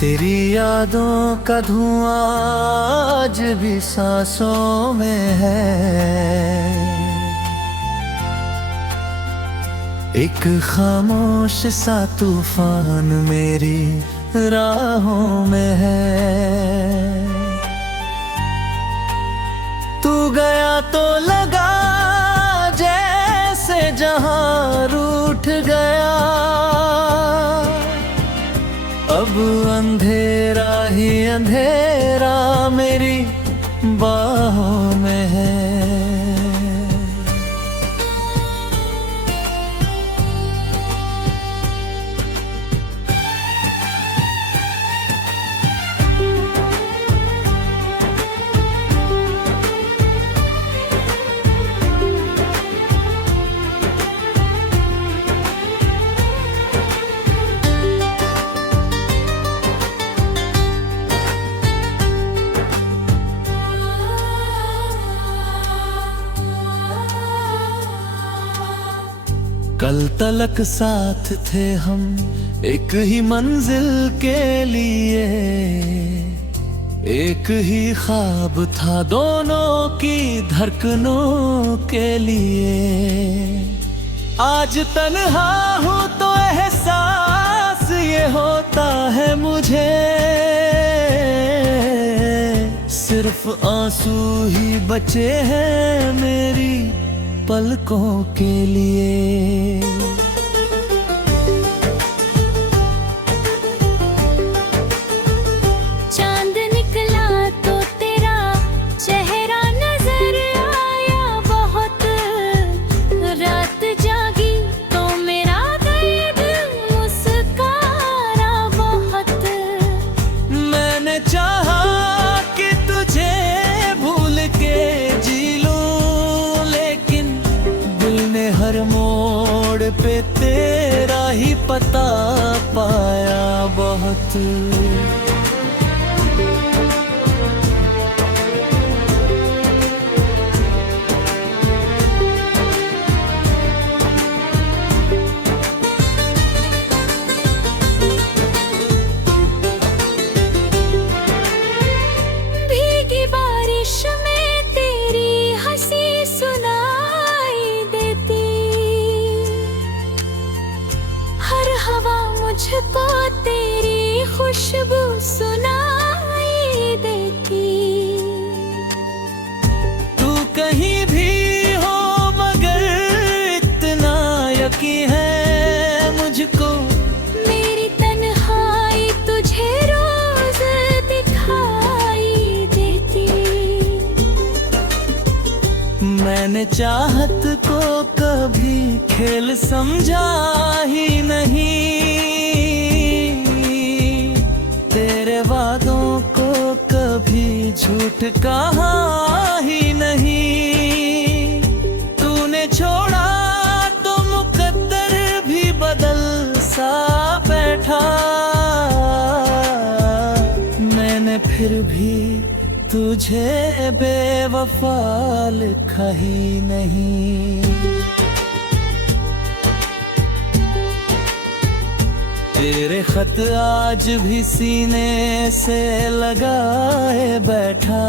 तेरी यादों का धुआं आज भी सांसों में है। एक खामोश सा तूफान मेरी राहों में है। तू गया तो लगा जैसे जहां रूठ गया। अब अंधेरा ही अंधेरा मेरी बाहों में है। कल तलक साथ थे हम एक ही मंजिल के लिए। एक ही ख्वाब था दोनों की धड़कनों के लिए। आज तन्हा हूँ तो एहसास ये होता है मुझे। सिर्फ आंसू ही बचे हैं मेरी पलकों के लिए। चांद निकला तो तेरा चेहरा नजर आया बहुत। रात जागी तो मेरा दर्द मुस्कारा बहुत। मैंने चाहा कि तुझे भूल के जी लूं, लेकिन दिल ने हर मोड़ पे तेरा ही पता पाया बहुत। भीगी बारिश में तेरी हंसी सुनाई देती। हर हवा मुझको तेरी खुशबू सुनाई देती। तू कहीं भी हो मगर इतना यकीन है मुझको। मेरी तन्हाई तुझे रोज दिखाई देती। मैंने चाहत को कभी खेल समझा ही नहीं। तेरे वादों को कभी झूठ कहा ही नहीं। तूने छोड़ा तो मुकद्दर भी बदल सा बैठा। मैंने फिर भी तुझे बेवफा लिखा ही नहीं। तेरे खत आज भी सीने से लगाए बैठा।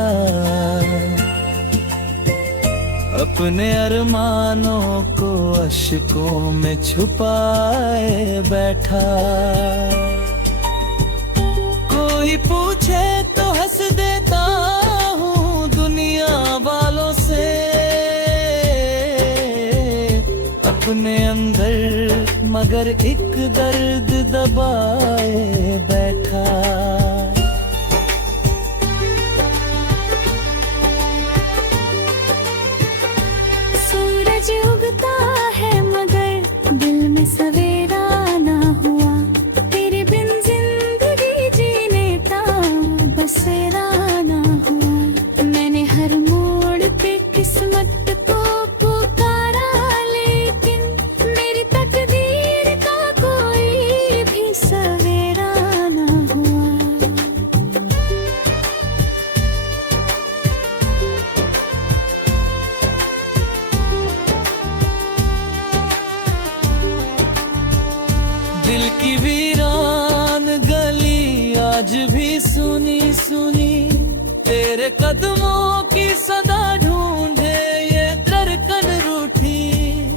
अपने अरमानों को अश्कों में छुपाए बैठा। कोई पूछे तो हंस देता हूँ दुनिया वालों से। अपने अंदर मगर एक दर्द दबाए बैठा। सूरज उगता है मगर दिल में सवेरा ना हुआ। तेरे बिन जिंदगी जीने का बसेरा ना हुआ। मैंने हर मोड़ पे किस्मत को पुकारा, लेकिन मेरी तकदीर का कोई भी सवेरा ना हुआ। दिल की वीरान गली आज तेरे कदमों की सदा ढूंढे ये धड़कन रूठी,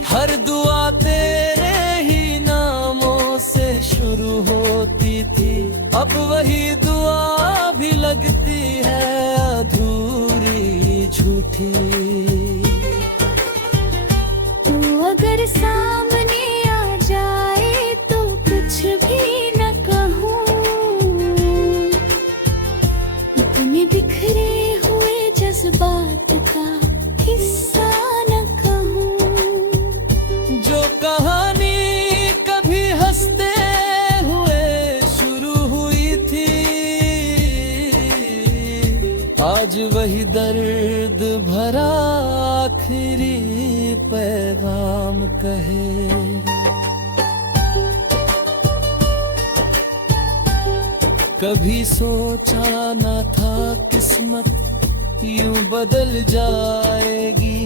हर दुआ तेरे ही नामों से शुरू होती थी, अब वही दुआ भी लगती है अधूरी झूठी। तू अगर सामने आ जाए तो कुछ भी न कहूँ, तुम्हें बिखरे हुए जज्बात का किस्सा न कहूँ। जो कहानी कभी हंसते हुए शुरू हुई थी, आज वही दर्द भरा आखिरी पैगाम कहे। कभी सोचा न था किस्मत यूं बदल जाएगी,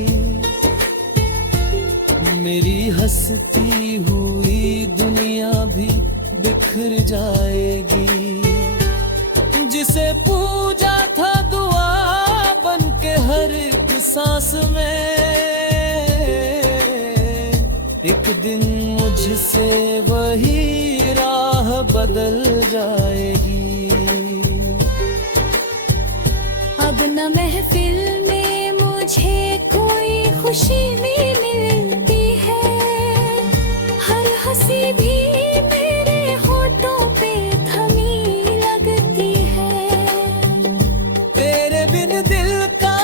मेरी हंसती हुई दुनिया भी बिखर जाएगी। जिसे पूजा था दुआ बन के हर एक सांस में, एक दिन मुझसे वही राह बदल जाएगी। अब न महफिल में मुझे कोई खुशी भी मिलती है, हर हंसी भी मेरे होठों पे थमी लगती है। तेरे बिन दिल का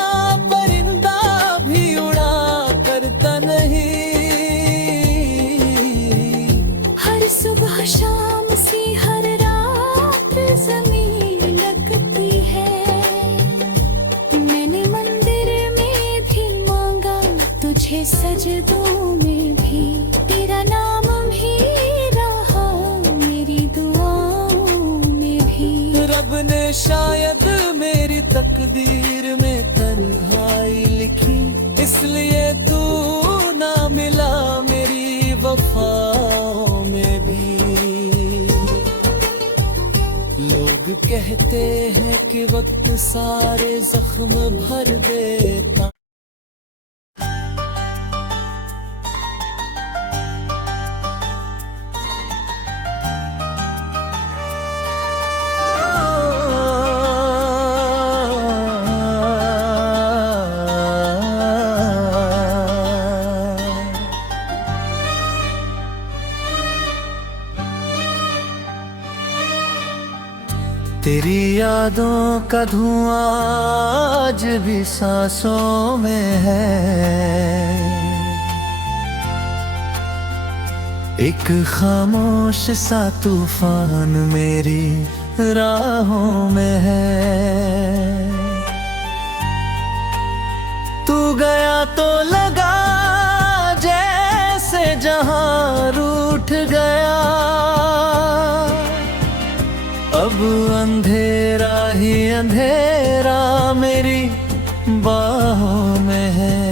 परिंदा भी उड़ा करता नहीं, हर सुबह शाम सी हर रात ज़मीन लगती है। मैंने मंदिर में भी मांगा तुझे सजदों में भी, तेरा नाम भी रहा मेरी दुआओं में भी। रब ने शायद मेरी तकदीर में तन्हाई लिखी, इसलिए तू ना मिला मेरी वफाओं में भी। लोग कहते हैं कि वक्त सारे जख्म भर देता, तेरी यादों का धुआं आज भी सांसों में है, एक खामोश सा तूफान मेरी राहों में है। तू गया तो लगा जैसे जहां रूठ गया, अब अंधेरा ही अंधेरा मेरी बाहों में है।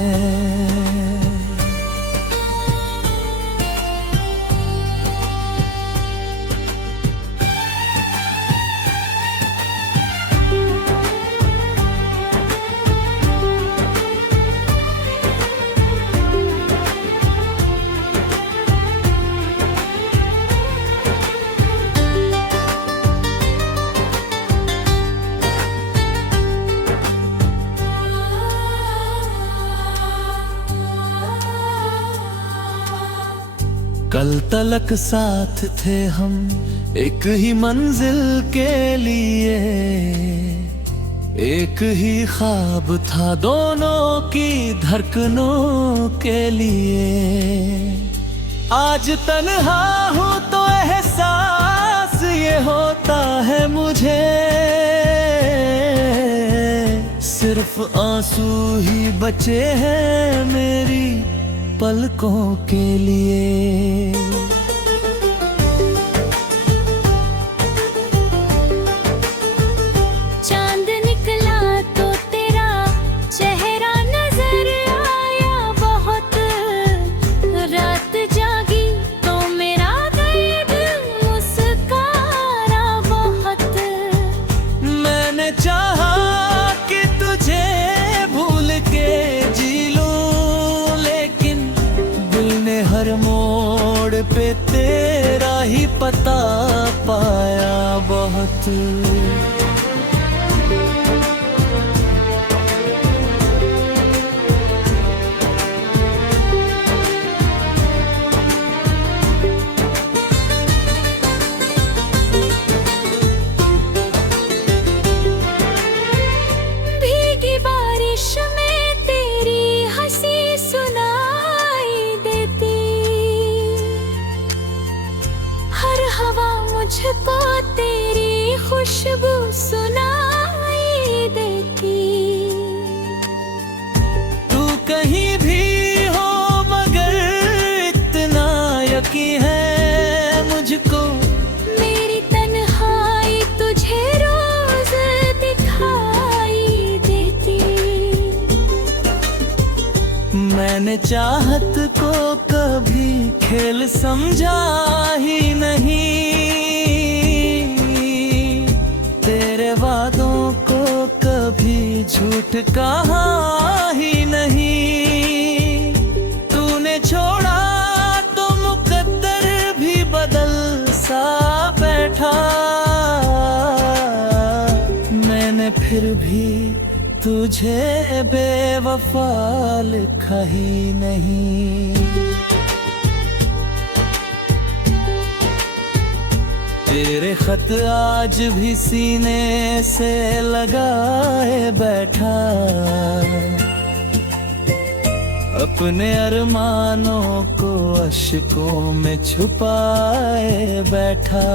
कल तलक साथ थे हम एक ही मंजिल के लिए, एक ही ख्वाब था दोनों की धड़कनों के लिए। आज तन्हा हूँ तो एहसास ये होता है मुझे, सिर्फ आंसू ही बचे हैं मेरी पलकों के लिए। चांद निकला तो तेरा चेहरा नजर आया बहुत, रात जागी तो मेरा दर्द मुस्कारा बहुत। मैंने चाहा कि बता पाया बहुत। भीगी बारिश में तेरी हंसी सुनाई देती, हर हवा मुझको तेरी खुशबू सुनाई देती। तू कहीं भी हो मगर इतना यकीन है मुझको, मेरी तन्हाई तुझे रोज दिखाई देती। मैंने चाहत को कभी खेल समझा ही नहीं, तेरे वादों को कभी झूठ कहा ही नहीं। तूने छोड़ा तो मुकद्दर भी बदल सा बैठा, मैंने फिर भी तुझे बेवफा लिखा ही नहीं। तेरे खत आज भी सीने से लगाए बैठा, अपने अरमानों को अश्कों में छुपाए बैठा।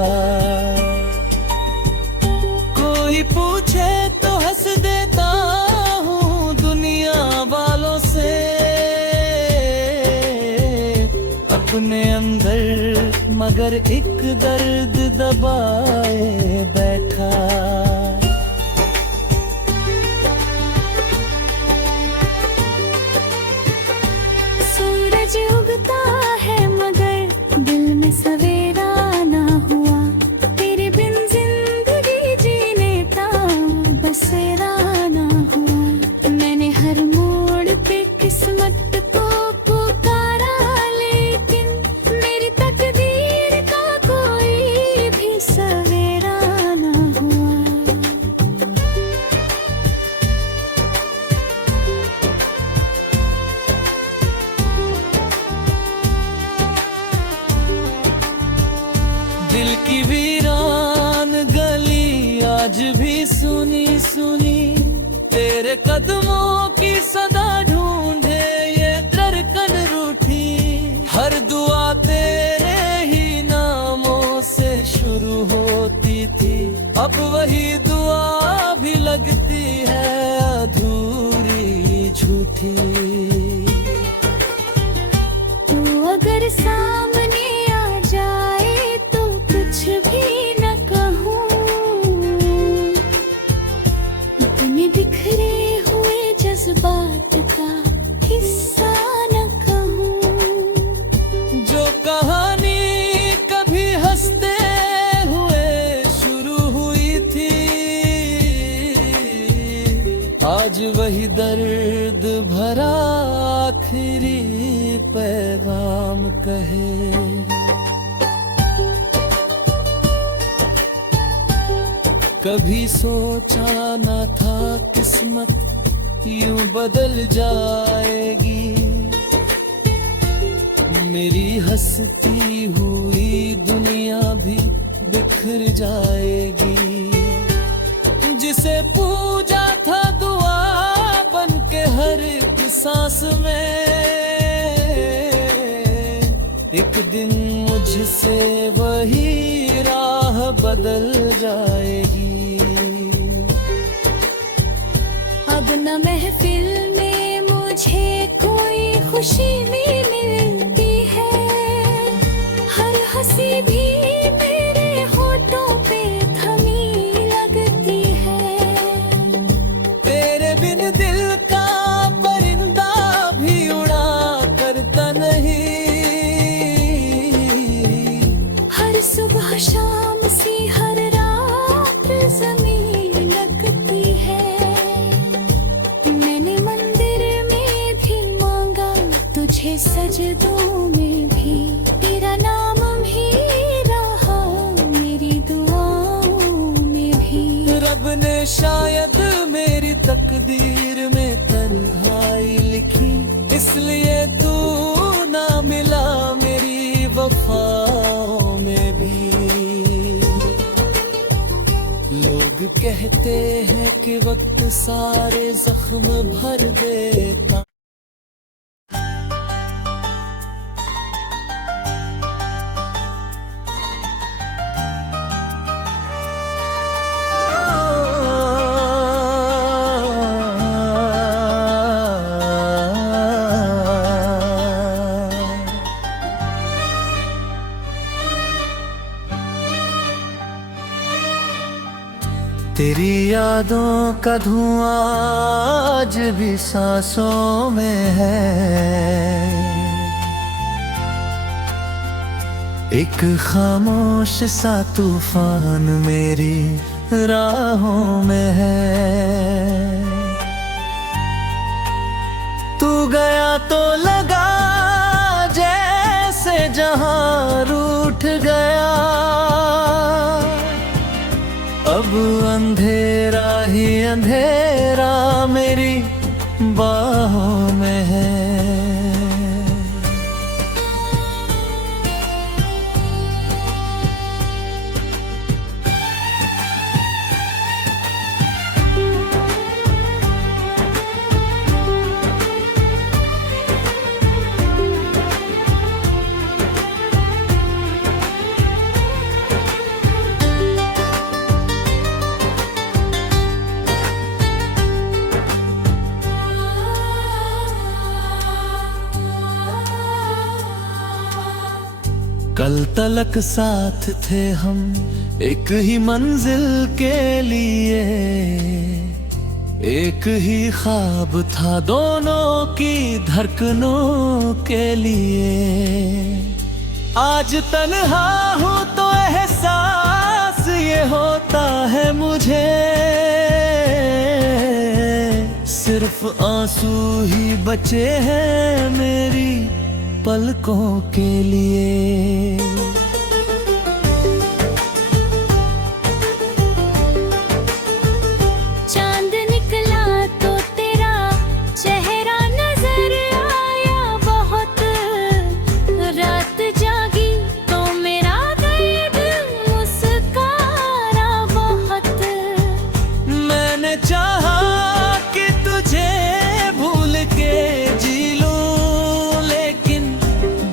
कोई पूछे तो हंस देता हूँ दुनिया वालों से, अपने अंदर मगर एक दर्द दबाए बैठा। सूरज उगता है मगर दिल में सवेरा ना हुआ, तेरे बिन जिंदगी जीने का बसेरा ना हुआ। मैंने हर मोड़ पे किस्मत को पुकारा, लेकिन मेरी तकदीर का कोई भी सवेरा ना हुआ। दिल की वीरान गली आज भी सुनी सुनी, तेरे कदमों की सदा ढूंढे ये धड़कन रूठी। हर दुआ तेरे ही नामों से शुरू होती थी, अब वही दुआ भी लगती है अधूरी झूठी। तू अगर सामने आ जाए तो कुछ भी न कहूँ, तुम्हें बिखरे हुए जज्बात का किस्सा न कहूँ। जो कहानी कभी हंसते हुए शुरू हुई थी, आज वही दर्द भरा आखिरी पैगाम कहे। कभी सोचा न था किस्मत यूं बदल जाएगी, मेरी हंसती हुई दुनिया भी बिखर जाएगी। जिसे पूजा था दुआ बन के हर एक सांस में, एक दिन मुझसे वही राह बदल जाएगी। अब न महफिल में मुझे कोई खुशी भी मिलती है, हर हंसी भी मेरे होठों पे थमी लगती है। तेरे बिन दिल का परिंदा भी उड़ा करता नहीं, हर सुबह शाम सी हर रात जमीन लगती है। मैंने मंदिर में भी मांगा तुझे, सजदों में भी तेरा नाम भी रहा शायद मेरी तकदीर में तन्हाई लिखी, इसलिए तू ना मिला मेरी वफाओं में भी। लोग कहते हैं कि वक्त सारे जख्म भर देता, तेरी यादों का धुआं आज भी सांसों में है। एक खामोश सा तूफान मेरी राहों में है। तू गया तो लगा जैसे जहां रूठ गया, अब अंधेरा ही अंधेरा मेरी बाहों में है। कल तलक साथ थे हम एक ही मंजिल के लिए, एक ही ख्वाब था दोनों की धड़कनों के लिए। आज तन्हा हूँ तो एहसास ये होता है मुझे, सिर्फ आंसू ही बचे हैं मेरी पलकों के लिए। चांद निकला तो तेरा चेहरा नजर आया बहुत, रात जागी तो मेरा दर्द मुस्कारा बहुत। मैंने चाहा कि तुझे भूल के जी लूं, लेकिन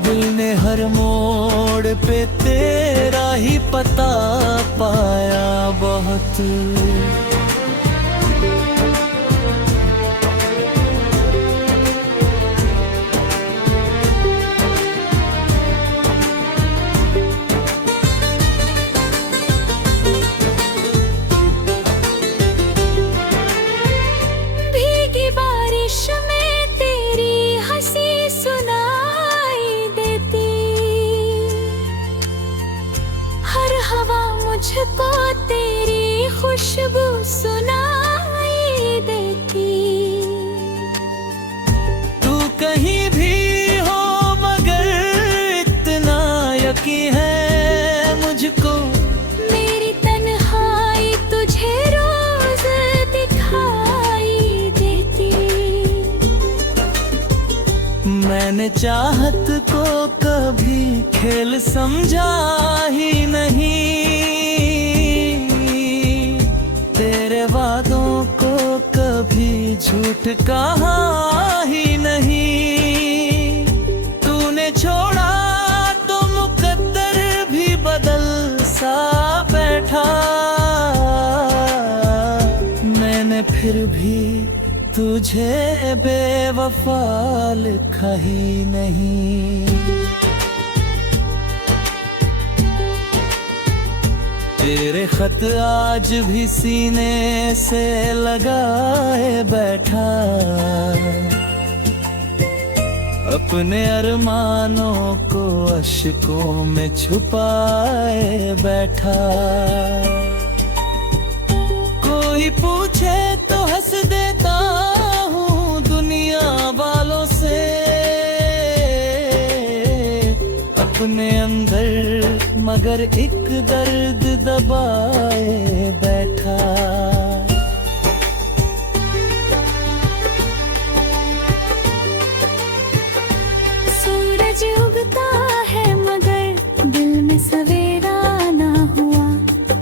दिल ने हर मोड़ पे तेरा ही पता पाया बहुत। भीगी बारिश में तेरी हंसी सुनाई देती, हर हवा मुझको तेरी खुशबू सुनाई देती। तू कहीं भी हो मगर इतना यकीन है मुझको, मेरी तन्हाई तुझे रोज दिखाई देती। मैंने चाहत को कभी खेल समझा ही नहीं, तेरे वादों को कभी झूठ कहा ही नहीं। तूने छोड़ा तो मुकद्दर भी बदल सा बैठा, मैंने फिर भी तुझे बेवफा लिखा ही नहीं। तेरे खत आज भी सीने से लगाए बैठा, अपने अरमानों को अश्कों में छुपाए बैठा। कोई पूछे तो हंस देता हूँ दुनिया वालों से, अपने अंदर मगर एक दर्द दबाए बैठा। सवेरा ना हुआ,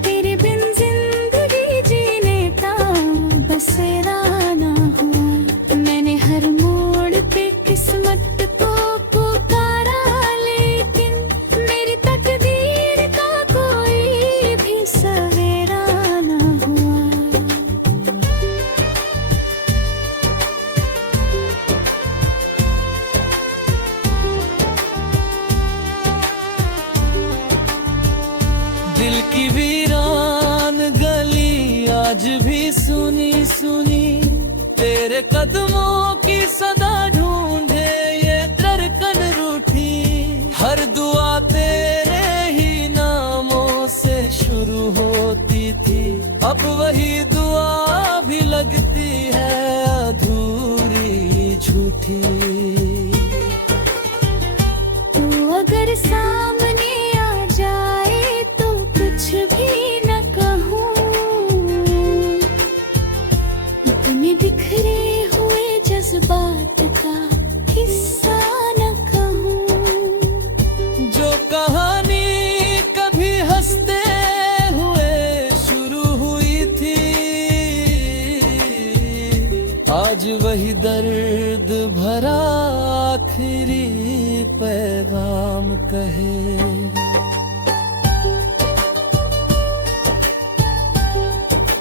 तेरे बिन जिंदगी जीने का बसेरा ना हुआ। मैंने हर मोड़ पे किस्मत को पुकारा, लेकिन मेरी तकदीर का कोई भी सवेरा ना हुआ। दिल की वीरान गली आज भी सुनी सुनी, तेरे कदमों की सदा ढूंढे ये धड़कन रूठी। हर दुआ तेरे ही नामों से शुरू होती थी, अब वही दुआ भी लगती है अधूरी झूठी। तू अगर सामने आ जाए तो कुछ भी न कहूँ, तुम्हें बिखरे हुए जज्बात का किस्सा न कहूँ। जो कहानी कभी हंसते हुए शुरू हुई थी, आज वही दर्द भरा आखिरी पैगाम कहे।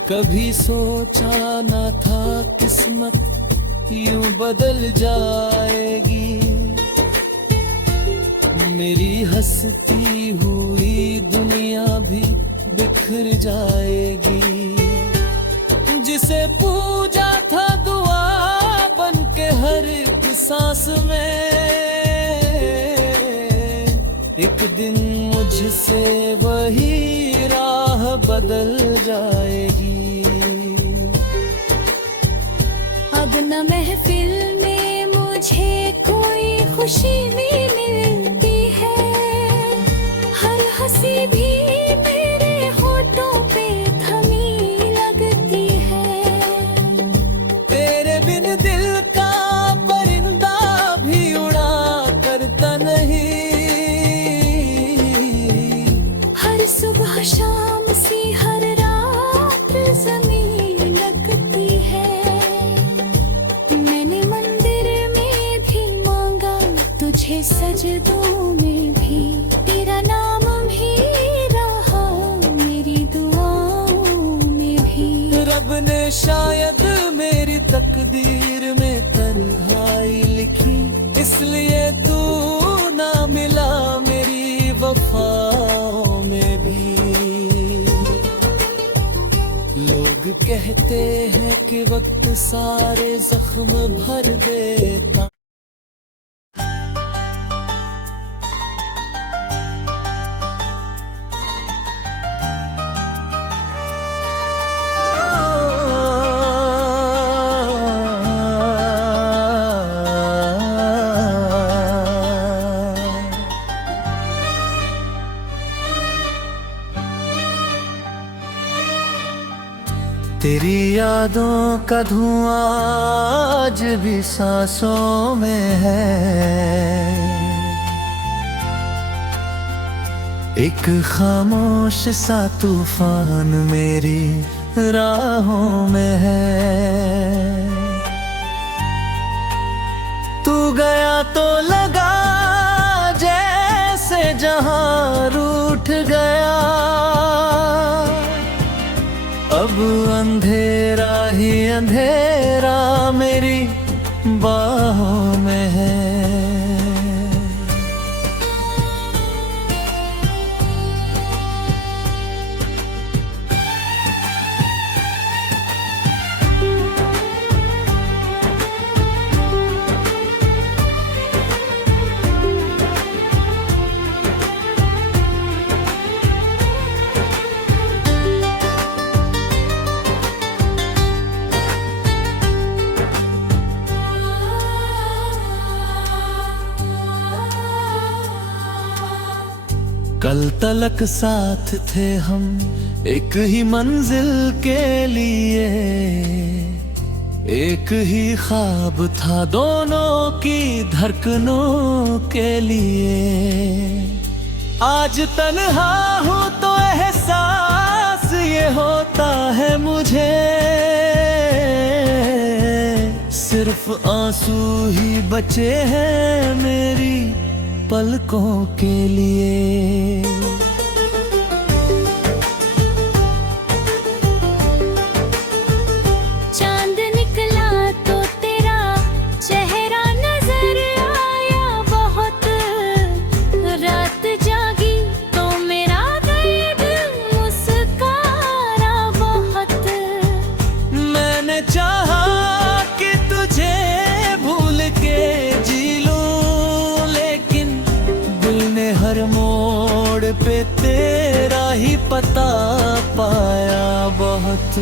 कभी सोचा ना था किस्मत यूं बदल जाएगी, मेरी हंसती हुई दुनिया भी बिखर जाएगी। जिसे पूजा था दुआ बन के हर एक सांस में, एक दिन मुझसे वही राह बदल जाएगी। अब न महफिल में मुझे कोई खुशी भी मिलती है, हर हंसी भी मेरे होठों पे थमी लगती है। तेरे बिन दिल का परिंदा भी उड़ा करता नहीं, हर सुबह शाम सी हर रात जमीन लगती है। मैंने मंदिर में भी मांगा तुझे सजदों में भी, तेरा नाम भी रहा मेरी दुआओं में भी। रब ने शायद मेरी तकदीर में तन्हाई लिखी, इसलिए तू ना मिला मेरी वफाओं में भी। लोग कहते हैं कि वक्त सारे जख्म भर देता, तेरी यादों का धुआं आज भी सांसों में है। एक खामोश सा तूफान मेरी राहों में है। तू गया तो लगा जैसे जहां रूठ गया, अब अंधेरा ही अंधेरा मेरी बाहों में है। कल तलक साथ थे हम एक ही मंजिल के लिए, एक ही ख्वाब था दोनों की धड़कनों के लिए। आज तन्हा हूँ तो एहसास ये होता है मुझे, सिर्फ आंसू ही बचे हैं मेरी पलकों के लिए। चांद निकला तो तेरा चेहरा नजर आया बहुत, रात जागी तो मेरा दर्द मुस्कारा बहुत। मैंने चाहा कि तुझे भूल के जी लूं, लेकिन दिल ने हर मोड़ पे तेरा ही पता पाया बहुत।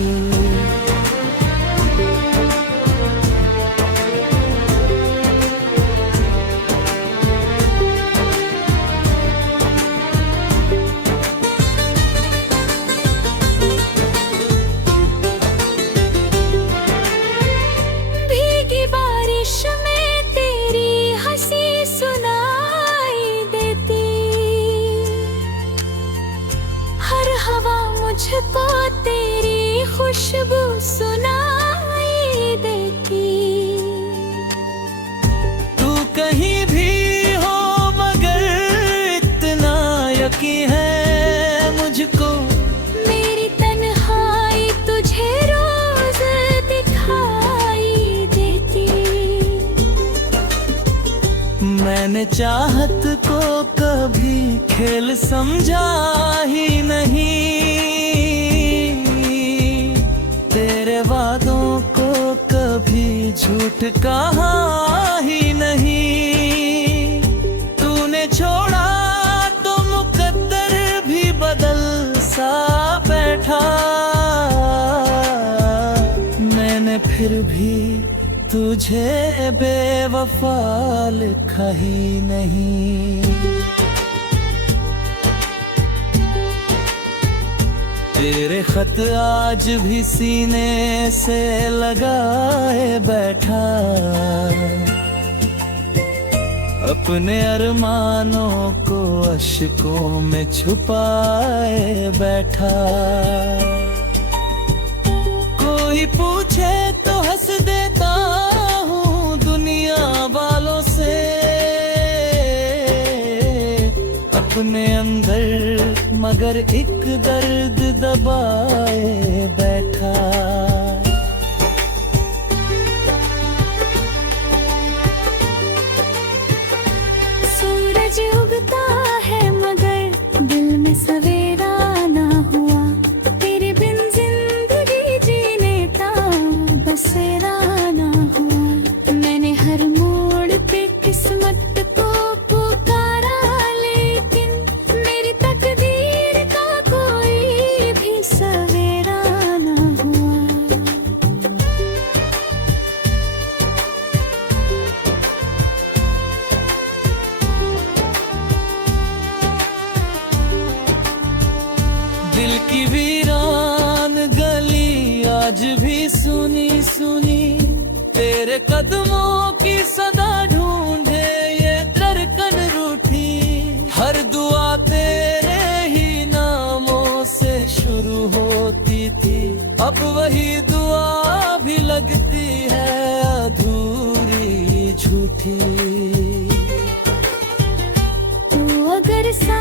भीगी बारिश में तेरी हंसी सुनाई देती, हर हवा मुझको तेरी खुशबू सुनाई देती। तू कहीं भी हो मगर इतना यकीन है मुझको, मेरी तन्हाई तुझे रोज दिखाई देती। मैंने चाहत को कभी खेल समझा ही नहीं, तेरे वादों को कभी झूठ कहा ही नहीं। तूने छोड़ा तो मुकद्दर भी बदल सा बैठा, मैंने फिर भी तुझे बेवफा लिखा ही नहीं। तेरे खत आज भी सीने से लगाए बैठा, अपने अरमानों को अश्कों में छुपाए बैठा। कोई पूछे तो हंस देता हूँ दुनिया वालों से, अपने अंदर मगर एक दर्द दबाए बैठा। सूरज उगता है मगर दिल में सवेरा ना हुआ, तेरे बिन जिंदगी जीने का बसेरा ना हुआ। मैंने हर मोड़ पे किस्मत को पुकारा, लेकिन मेरी तकदीर का कोई भी सवेरा ना हुआ। दिल की वीरान गली आज भी सुनी सुनी, तेरे कदमों की सदा ढूंढे ये धड़कन रूठी। हर दुआ तेरे ही नामों से शुरू होती थी, अब वही दुआ भी लगती है अधूरी झूठी। तू अगर सा